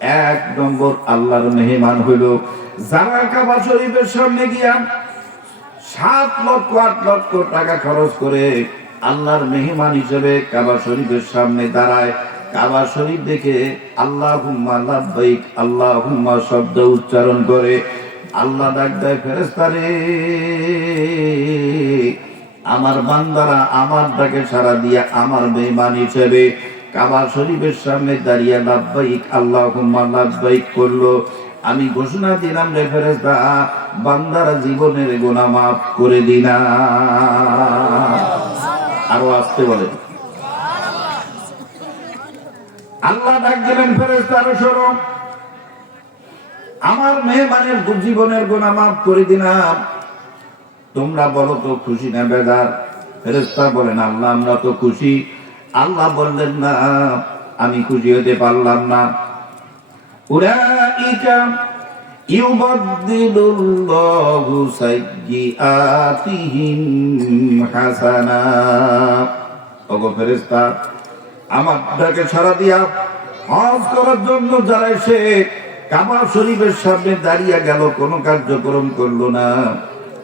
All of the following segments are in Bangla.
এক নম্বর আল্লাহর মেহমান হলো যারা কাবা শরীফের সামনে গিয়া 7 লক্ষ 8 লক্ষ টাকা খরচ করে আল্লাহর মেহমান হিসেবে কাবা শরীফের সামনে দাঁড়ায়। কাবা শরীফ দেখে আল্লাহুম্মা লাব্বাইক আল্লাহুম্মা শব্দ উচ্চারণ করে আল্লাহ ডাক দেয়, ফেরেশতারে আমার বান্দারা আমার ডাকে সাড়া দিয়া আমার মেহমান হিসেবে কাবা শরীফের সামনে দাঁড়িয়ে লাব্বাইক আল্লাহুম্মা লাব্বাইক করলো। আমি ঘোষণা দিলাম রে ফেরেশতা, বান্দারা জীবনের গুনাহ মাফ করে দিনা। আরো আসতে বলেন। আল্লাহ ডাক দিলেন, ফেরেশতারা শোনো, আমার মেহমানের জীবনের গুনাহ মাফ করে দিলাম। তোমরা বলো তো খুশি না বেজার? ফেরেশতা বলেন, আল্লাহ আমরা তো খুশি। আল্লাহ বললেন, না আমি খুশি হতে পারলাম না। উলাইকা ইউবাদদিলুল্লাহু সাইয়্যাতিহিম হাসানাত। ওগো ফেরেশতা, আমার ডাকে সাড়া দিয়া হজ করার জন্য যারা এসে কাবা শরীফের সামনে দাঁড়িয়ে গেল, কোনো কার্যক্রম করলো না,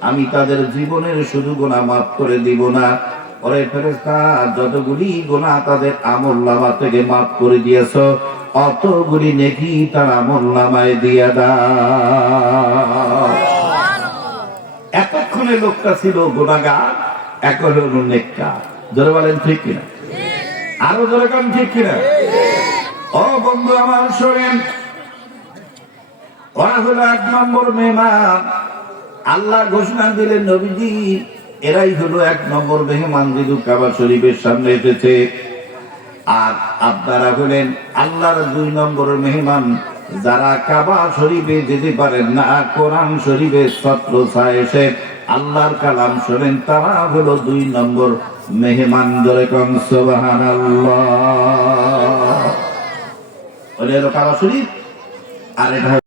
আমি তাদের জীবনের শুধু গুনাহ মাফ করে দিব না, ওরে ফেরেশতা যতগুলি গুনাহ তাদের আমলনামা থেকে মাফ করে দিয়েছ অতগুলি নেকি তার আমলনামায় দিয়ে দাও। এতক্ষণে লোকটা ছিল গুনাহগার, এখন হলো নেককার। জোরে বলেন ঠিক কিনা? আরো জোরে বলেন ঠিক কিনা? ও বন্ধু আমার শোনেন, ওরা হলো 1 নম্বর মেহমান। আল্লাহ ঘোষণা দিলেন, নবীজি এরাই হলো 1 নম্বর মেহমান যিনি কাবা শরীফের সামনে এসেছে। আর আপনারা হলেন আল্লাহর 2 নম্বরের মেহমান, যারা কাবা শরীফে যেতে পারেন না, কোরআন শরীফের ছত্র ছায় এসে আল্লাহর কালাম শোনেন, তারা হলো 2 নম্বর মেহমান। জোরে কোন সুবহানাল্লাহ। ওটা হলো কাবা শরীফ, আর এটা